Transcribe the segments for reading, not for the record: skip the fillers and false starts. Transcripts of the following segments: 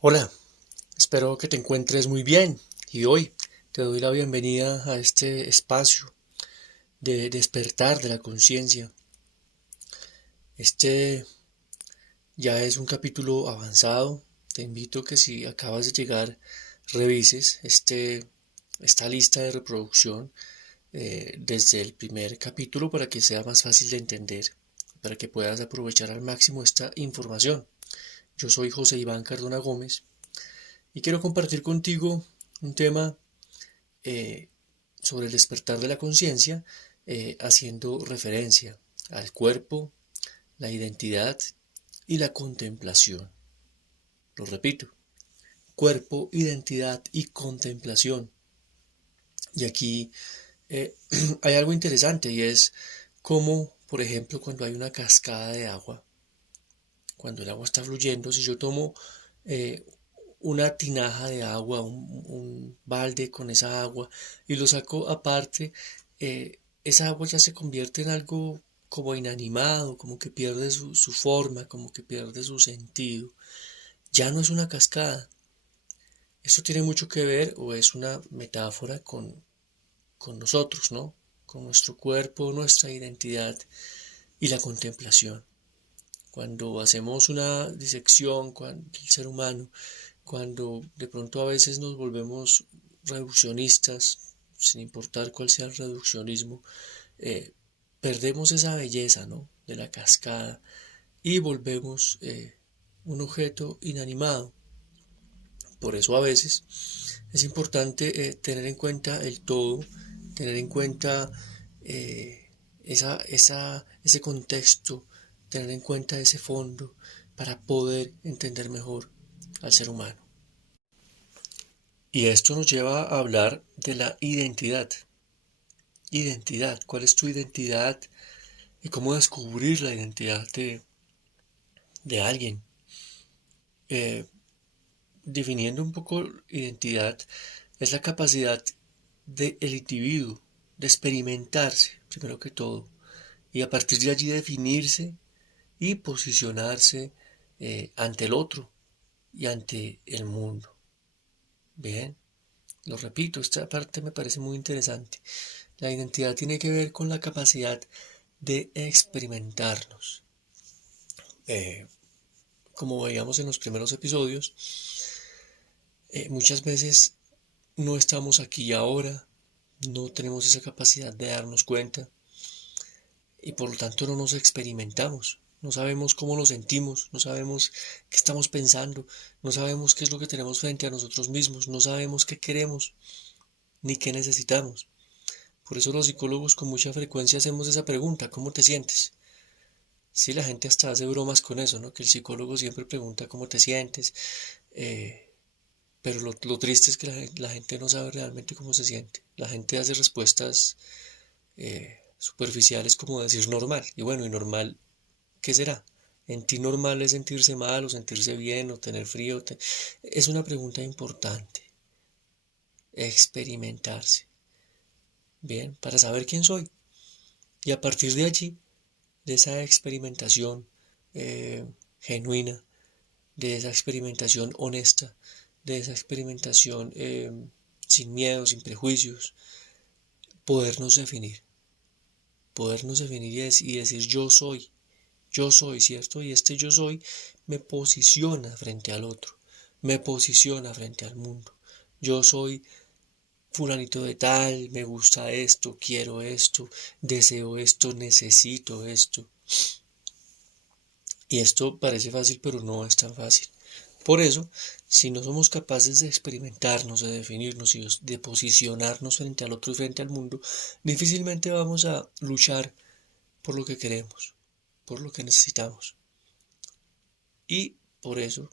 Hola, espero que te encuentres muy bien y hoy te doy la bienvenida a este espacio de despertar de la conciencia. Este ya es un capítulo avanzado. Te invito a que si acabas de llegar revises esta lista de reproducción desde el primer capítulo para que sea más fácil de entender, para que puedas aprovechar al máximo esta información. Yo soy José Iván Cardona Gómez y quiero compartir contigo un tema eh, sobre el despertar de la conciencia, haciendo referencia al cuerpo, la identidad y la contemplación. Lo repito, cuerpo, identidad y contemplación. Y aquí hay algo interesante y es cómo, por ejemplo, cuando hay una cascada de agua, cuando el agua está fluyendo, si yo tomo eh, una tinaja de agua, un balde con esa agua y lo saco aparte, esa agua ya se convierte en algo como inanimado, como que pierde su forma, como que pierde su sentido. Ya no es una cascada. Esto tiene mucho que ver o es una metáfora con nosotros, ¿no? Con nuestro cuerpo, nuestra identidad y la contemplación. Cuando hacemos una disección del ser humano, cuando de pronto a veces nos volvemos reduccionistas, sin importar cuál sea el reduccionismo, eh, perdemos esa belleza, ¿no? De la cascada y volvemos un objeto inanimado. Por eso a veces es importante tener en cuenta el todo, tener en cuenta eh, ese contexto, tener en cuenta ese fondo para poder entender mejor al ser humano. Y esto nos lleva a hablar de la identidad. Identidad, ¿cuál es tu identidad? Y cómo descubrir la identidad de alguien. Eh, Definiendo un poco identidad, es la capacidad del individuo de experimentarse, primero que todo, y a partir de allí definirse y posicionarse ante el otro y ante el mundo. Bien, lo repito, esta parte me parece muy interesante. La identidad tiene que ver con la capacidad de experimentarnos. Eh, Como veíamos en los primeros episodios, muchas veces no estamos aquí y ahora, no tenemos esa capacidad de darnos cuenta y por lo tanto no nos experimentamos. No sabemos cómo nos sentimos, no sabemos qué estamos pensando, no sabemos qué es lo que tenemos frente a nosotros mismos, no sabemos qué queremos ni qué necesitamos. Por eso los psicólogos con mucha frecuencia hacemos esa pregunta, ¿cómo te sientes? Sí, la gente hasta hace bromas con eso, ¿no? Que el psicólogo siempre pregunta cómo te sientes, eh, pero lo triste es que la gente no sabe realmente cómo se siente. La gente hace respuestas superficiales como decir normal. Y bueno, ¿y normal qué será? ¿En ti normal es sentirse mal o sentirse bien o tener frío? Es una pregunta importante. Experimentarse. Bien, para saber quién soy. Y a partir de allí, de esa experimentación genuina, de esa experimentación honesta, de esa experimentación sin miedo, sin prejuicios, podernos definir, podernos definir y decir yo soy, ¿cierto? Y este yo soy me posiciona frente al otro, me posiciona frente al mundo. Yo soy fulanito de tal, me gusta esto, quiero esto, deseo esto, necesito esto. Y esto parece fácil, pero no es tan fácil. Por eso, si no somos capaces de experimentarnos, de definirnos y de posicionarnos frente al otro y frente al mundo, difícilmente vamos a luchar por lo que queremos, por lo que necesitamos. Y por eso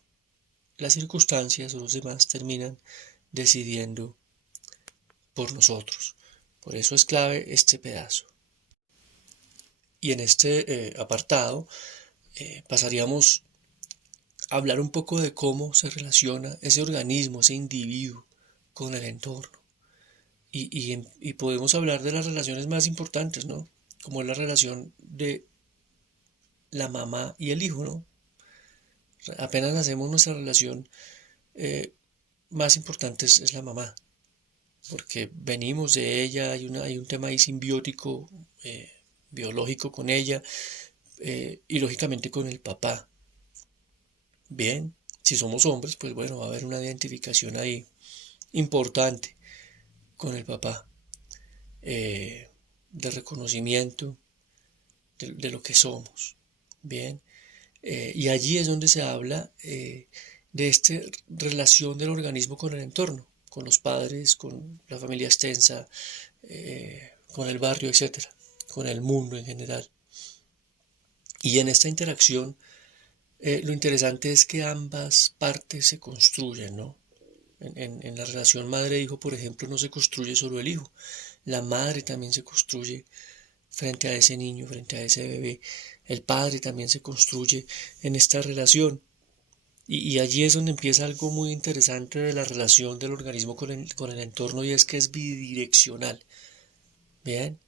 las circunstancias o los demás terminan decidiendo por nosotros. Por eso es clave este pedazo. Y en este apartado pasaríamos a hablar un poco de cómo se relaciona ese organismo, ese individuo con el entorno. Y podemos hablar de las relaciones más importantes, ¿no? Como es la relación de la mamá y el hijo, ¿no? Apenas hacemos nuestra relación más importante es la mamá, porque venimos de ella, hay un tema ahí simbiótico, biológico con ella, y lógicamente con el papá. Bien, si somos hombres, pues bueno, va a haber una identificación ahí importante con el papá, de reconocimiento de lo que somos. Bien, y allí es donde se habla de esta relación del organismo con el entorno, con los padres, con la familia extensa, con el barrio, etcétera, con el mundo en general. Y en esta interacción, lo interesante es que ambas partes se construyen, ¿no? En la relación madre-hijo, por ejemplo, no se construye solo el hijo, la madre también se construye frente a ese niño, frente a ese bebé, el padre también se construye en esta relación. Y allí es donde empieza algo muy interesante de la relación del organismo con el entorno, y es que es bidireccional. Bien,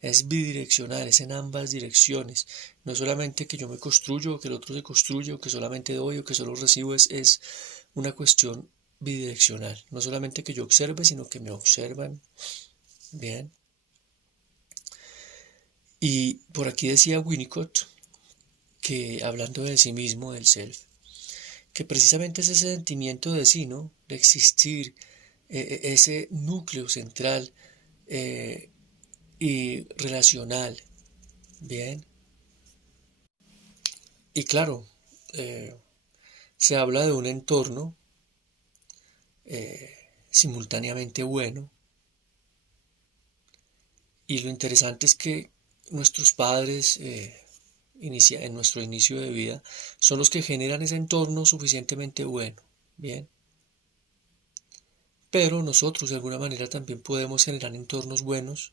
es bidireccional, es en ambas direcciones. No es solamente que yo me construyo, o que el otro se construye, o que solamente doy, o que solo recibo, es una cuestión bidireccional. No solamente que yo observe, sino que me observan. Bien. Y por aquí decía Winnicott que, hablando de sí mismo, del self, que precisamente es ese sentimiento de sí, ¿no? De existir, ese núcleo central, eh, y relacional. Bien. Y claro, eh, se habla de un entorno simultáneamente bueno, y lo interesante es que nuestros padres, en nuestro inicio de vida, son los que generan ese entorno suficientemente bueno. Bien. Pero nosotros de alguna manera también podemos generar entornos buenos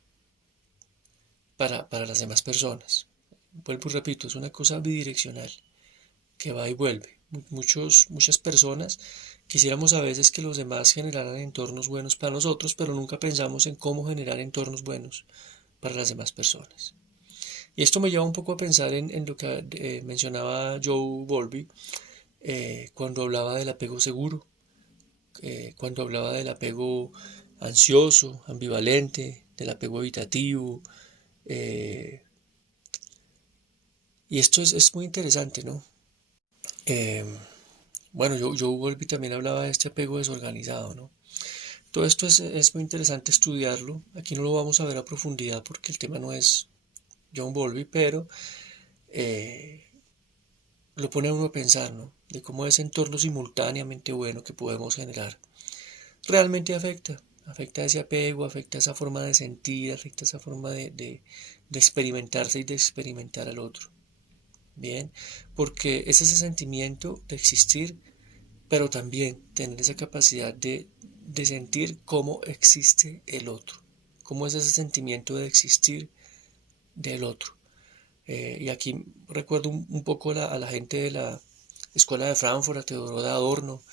para las demás personas. Vuelvo y repito, es una cosa bidireccional que va y vuelve. Muchas personas quisiéramos a veces que los demás generaran entornos buenos para nosotros, pero nunca pensamos en cómo generar entornos buenos para las demás personas. Y esto me lleva un poco a pensar en lo que mencionaba Joe Bowlby, cuando hablaba del apego seguro, cuando hablaba del apego ansioso, ambivalente, del apego evitativo. eh, y esto es muy interesante, ¿no? Eh, bueno, Joe Bowlby también hablaba de este apego desorganizado, ¿no? Todo esto es muy interesante estudiarlo. Aquí no lo vamos a ver a profundidad porque el tema no es John Bowlby, pero eh, lo pone a uno a pensar, ¿no? De cómo ese entorno simultáneamente bueno que podemos generar realmente afecta ese apego, afecta esa forma de sentir, afecta esa forma de experimentarse y de experimentar al otro. Bien, porque es ese sentimiento de existir, pero también tener esa capacidad de sentir cómo existe el otro, cómo es ese sentimiento de existir del otro. Y aquí recuerdo un poco a la gente de la Escuela de Frankfurt, a Teodoro de Adorno,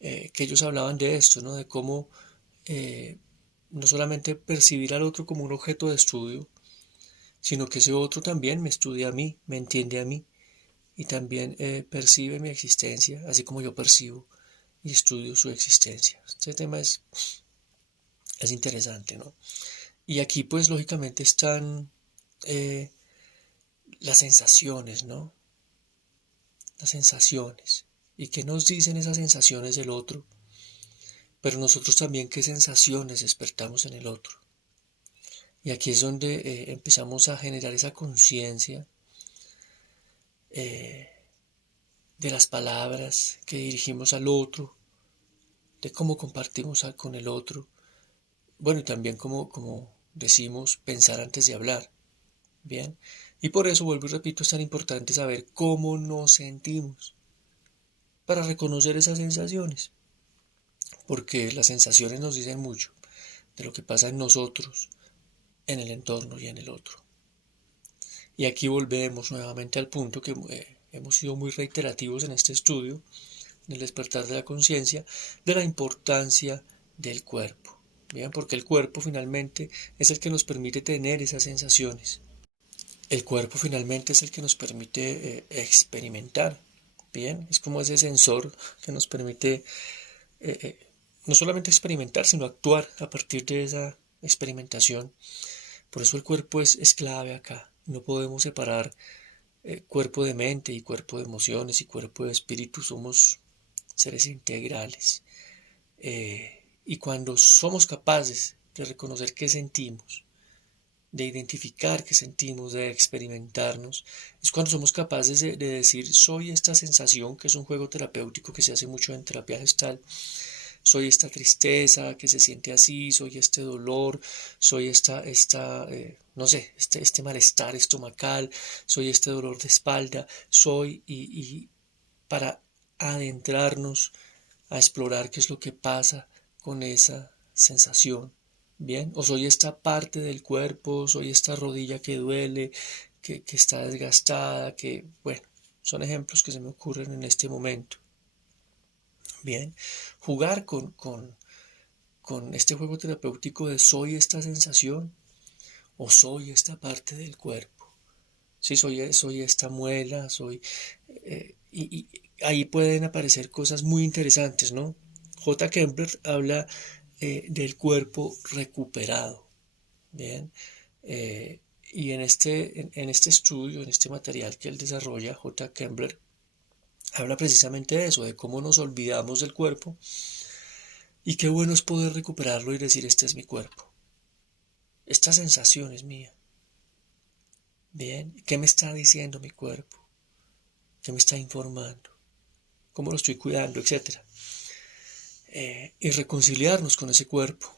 que ellos hablaban de esto, ¿no? De cómo eh, no solamente percibir al otro como un objeto de estudio, sino que ese otro también me estudia a mí, me entiende a mí, y también percibe mi existencia, así como yo percibo y estudio su existencia. Este tema es interesante, ¿no? Y aquí pues lógicamente están eh, las sensaciones, ¿no? Las sensaciones. ¿Y qué nos dicen esas sensaciones del otro? Pero nosotros también qué sensaciones despertamos en el otro. Y aquí es donde empezamos a generar esa conciencia eh, de las palabras que dirigimos al otro, de cómo compartimos con el otro. Bueno, y también como decimos, pensar antes de hablar. Bien. Y por eso, vuelvo y repito, es tan importante saber cómo nos sentimos para reconocer esas sensaciones. Porque las sensaciones nos dicen mucho de lo que pasa en nosotros, en el entorno y en el otro. Y aquí volvemos nuevamente al punto que hemos sido muy reiterativos en este estudio, en el despertar de la conciencia, de la importancia del cuerpo. Bien, porque el cuerpo finalmente es el que nos permite tener esas sensaciones. El cuerpo finalmente es el que nos permite experimentar. Bien, es como ese sensor que nos permite no solamente experimentar, sino actuar a partir de esa experimentación. Por eso el cuerpo es clave acá. No podemos separar cuerpo de mente y cuerpo de emociones y cuerpo de espíritu. Somos seres integrales. Y cuando somos capaces de reconocer qué sentimos, de identificar qué sentimos, de experimentarnos, es cuando somos capaces de decir soy esta sensación, que es un juego terapéutico que se hace mucho en terapia gestal, soy esta tristeza que se siente así, soy este dolor, soy no sé, este malestar estomacal, soy este dolor de espalda, y para adentrarnos a explorar qué es lo que pasa con esa sensación. Bien, o soy esta parte del cuerpo, soy esta rodilla que duele, que está desgastada, bueno, son ejemplos que se me ocurren en este momento. Bien, jugar con este juego terapéutico de soy esta sensación o soy esta parte del cuerpo. Sí, soy esta muela, y ahí pueden aparecer cosas muy interesantes, ¿no? J. Kempler habla del cuerpo recuperado, ¿bien? Y en este estudio, en este material que él desarrolla, J. Kempler habla precisamente de eso, de cómo nos olvidamos del cuerpo y qué bueno es poder recuperarlo y decir, este es mi cuerpo, esta sensación es mía, ¿bien? ¿Qué me está diciendo mi cuerpo? ¿Qué me está informando? ¿Cómo lo estoy cuidando? Etcétera. Y reconciliarnos con ese cuerpo,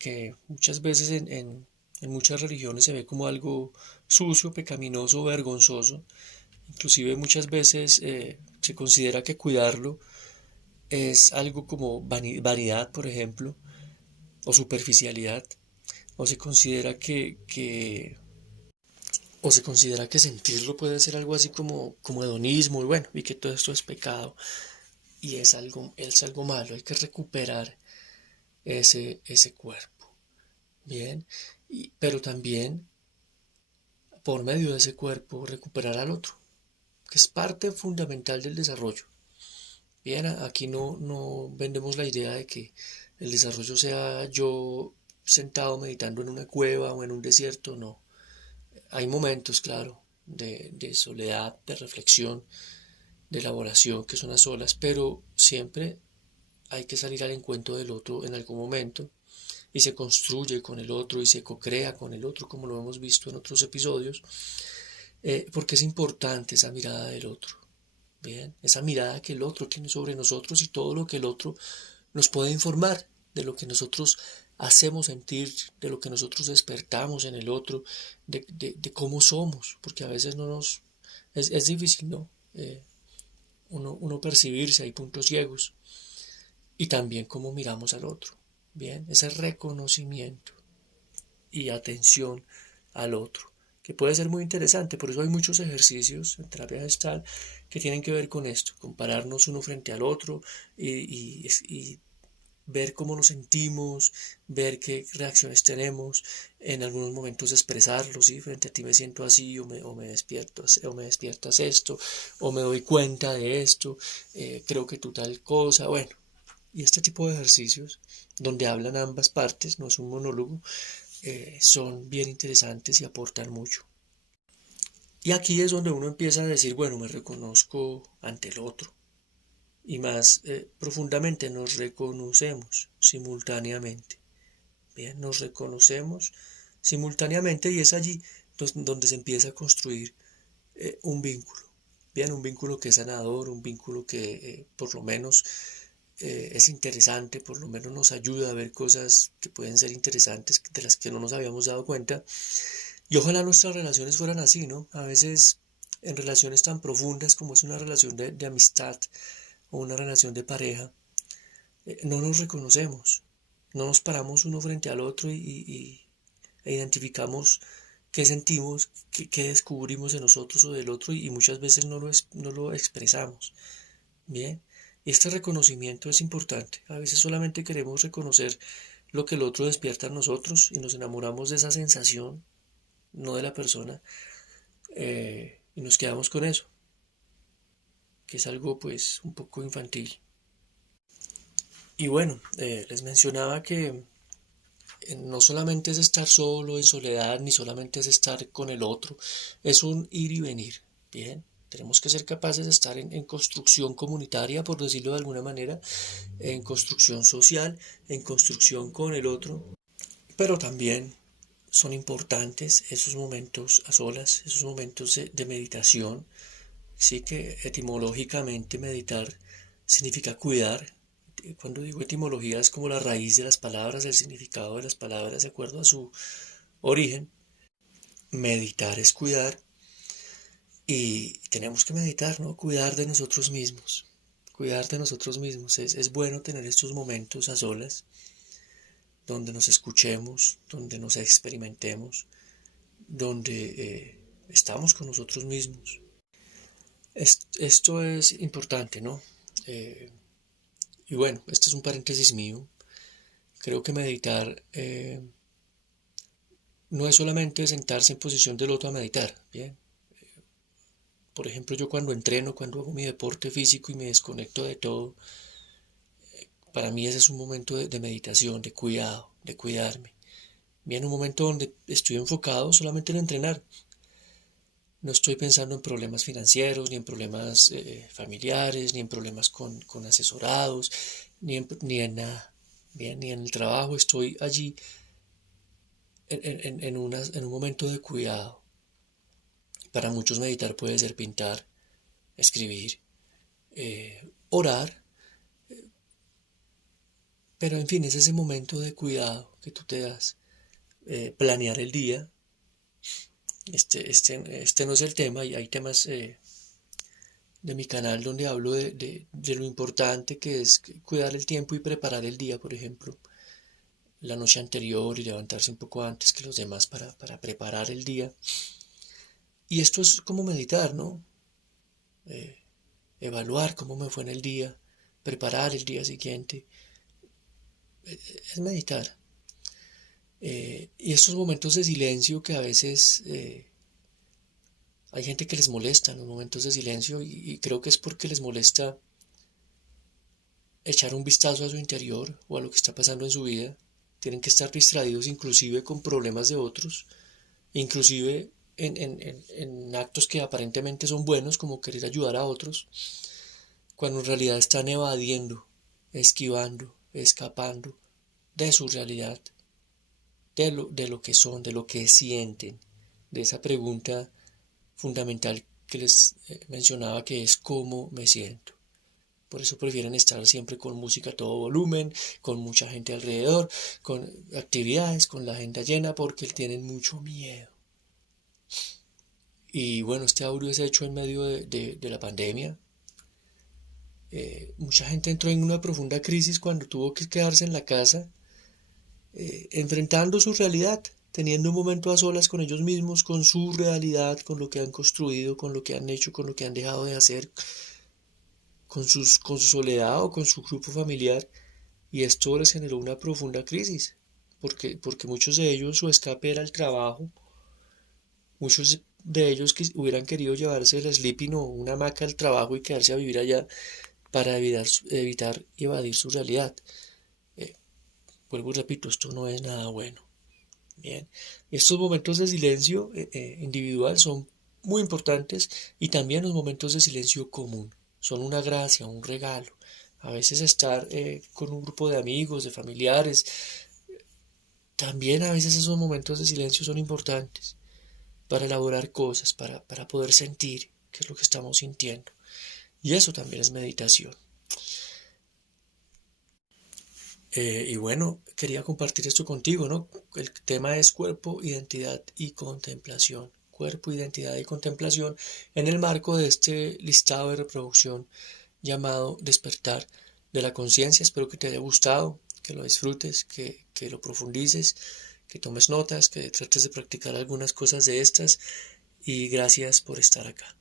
que muchas veces en muchas religiones se ve como algo sucio, pecaminoso, vergonzoso. Inclusive muchas veces se considera que cuidarlo es algo como vanidad, por ejemplo, o superficialidad, o se considera que sentirlo puede ser algo así como hedonismo, y bueno, y que todo esto es pecado, y es algo malo. Hay que recuperar ese cuerpo, bien, pero también por medio de ese cuerpo recuperar al otro, que es parte fundamental del desarrollo. Bien, aquí no vendemos la idea de que el desarrollo sea yo sentado meditando en una cueva o en un desierto, no. Hay momentos, claro, de soledad, de reflexión, de elaboración que son a solas, pero siempre hay que salir al encuentro del otro en algún momento y se construye con el otro y se co-crea con el otro, como lo hemos visto en otros episodios, porque es importante esa mirada del otro. Bien, esa mirada que el otro tiene sobre nosotros y todo lo que el otro nos puede informar de lo que nosotros hacemos sentir, de lo que nosotros despertamos en el otro, de cómo somos, porque a veces es difícil, ¿no? Uno percibirse, hay puntos ciegos, y también cómo miramos al otro, bien, ese reconocimiento y atención al otro, que puede ser muy interesante. Por eso hay muchos ejercicios en terapia gestal que tienen que ver con esto, compararnos uno frente al otro y ver cómo nos sentimos, ver qué reacciones tenemos, en algunos momentos expresarlo, ¿sí? Frente a ti me siento así, o me despiertas esto, o me doy cuenta de esto, creo que tú tal cosa, bueno. Y este tipo de ejercicios, donde hablan ambas partes, no es un monólogo, son bien interesantes y aportan mucho. Y aquí es donde uno empieza a decir, bueno, me reconozco ante el otro. Y más profundamente nos reconocemos simultáneamente. Bien, nos reconocemos simultáneamente y es allí donde se empieza a construir un vínculo. Bien, un vínculo que es sanador, un vínculo que por lo menos es interesante, por lo menos nos ayuda a ver cosas que pueden ser interesantes, de las que no nos habíamos dado cuenta. Y ojalá nuestras relaciones fueran así, ¿no? A veces en relaciones tan profundas como es una relación de amistad o una relación de pareja, no nos reconocemos, no nos paramos uno frente al otro e identificamos qué sentimos, qué descubrimos de nosotros o del otro y muchas veces no lo expresamos. Bien, y este reconocimiento es importante. A veces solamente queremos reconocer lo que el otro despierta en nosotros y nos enamoramos de esa sensación, no de la persona, y nos quedamos con eso, que es algo pues un poco infantil. Y bueno, les mencionaba que no solamente es estar solo en soledad, ni solamente es estar con el otro, es un ir y venir, ¿bien? Tenemos que ser capaces de estar en construcción comunitaria, por decirlo de alguna manera, en construcción social, en construcción con el otro, pero también son importantes esos momentos a solas, esos momentos de meditación. Sí que etimológicamente meditar significa cuidar. Cuando digo etimología es como la raíz de las palabras, el significado de las palabras de acuerdo a su origen. Meditar es cuidar y tenemos que meditar, ¿no? Cuidar de nosotros mismos. Cuidar de nosotros mismos. Es bueno tener estos momentos a solas donde nos escuchemos, donde nos experimentemos, donde estamos con nosotros mismos. Esto es importante, ¿no? Eh, y bueno, este es un paréntesis mío. Creo que meditar no es solamente sentarse en posición de loto a meditar, ¿bien? Por ejemplo, yo cuando entreno, cuando hago mi deporte físico y me desconecto de todo, para mí ese es un momento de meditación, de cuidado, de cuidarme. Bien, un momento donde estoy enfocado solamente en entrenar. No estoy pensando en problemas financieros, ni en problemas familiares, ni en problemas con asesorados, ni en nada. Bien, ni en el trabajo. Estoy allí en un momento de cuidado. Para muchos meditar puede ser pintar, escribir, orar, pero en fin, es ese momento de cuidado que tú te das. Planear el día. Este no es el tema, y hay temas de mi canal donde hablo de lo importante que es cuidar el tiempo y preparar el día, por ejemplo, la noche anterior y levantarse un poco antes que los demás para preparar el día. Y esto es como meditar, ¿no? Eh, Evaluar cómo me fue en el día, preparar el día siguiente, es meditar. Y estos momentos de silencio que a veces hay gente que les molesta los momentos de silencio y creo que es porque les molesta echar un vistazo a su interior o a lo que está pasando en su vida. Tienen que estar distraídos inclusive con problemas de otros, inclusive en actos que aparentemente son buenos como querer ayudar a otros, cuando en realidad están evadiendo, esquivando, escapando de su realidad, de lo que son, de lo que sienten, de esa pregunta fundamental que les mencionaba que es cómo me siento. Por eso prefieren estar siempre con música a todo volumen, con mucha gente alrededor, con actividades, con la agenda llena, porque tienen mucho miedo. Y bueno, este audio es hecho en medio de la pandemia. Mucha gente entró en una profunda crisis cuando tuvo que quedarse en la casa, enfrentando su realidad, teniendo un momento a solas con ellos mismos, con su realidad, con lo que han construido, con lo que han hecho, con lo que han dejado de hacer, con su soledad o con su grupo familiar. Y esto les generó una profunda crisis, porque muchos de ellos su escape era el trabajo, muchos de ellos que hubieran querido llevarse el sleeping o una hamaca al trabajo y quedarse a vivir allá para evitar y evadir su realidad. Eh, Vuelvo y repito, esto no es nada bueno. Bien, estos momentos de silencio individual son muy importantes y también los momentos de silencio común son una gracia, un regalo. A veces estar con un grupo de amigos, de familiares, también a veces esos momentos de silencio son importantes para elaborar cosas, para poder sentir qué es lo que estamos sintiendo. Y eso también es meditación. Y bueno, quería compartir esto contigo, ¿no? El tema es cuerpo, identidad y contemplación. Cuerpo, identidad y contemplación en el marco de este listado de reproducción llamado Despertar de la Conciencia. Espero que te haya gustado, que lo disfrutes, que lo profundices, que tomes notas, que trates de practicar algunas cosas de estas y gracias por estar acá.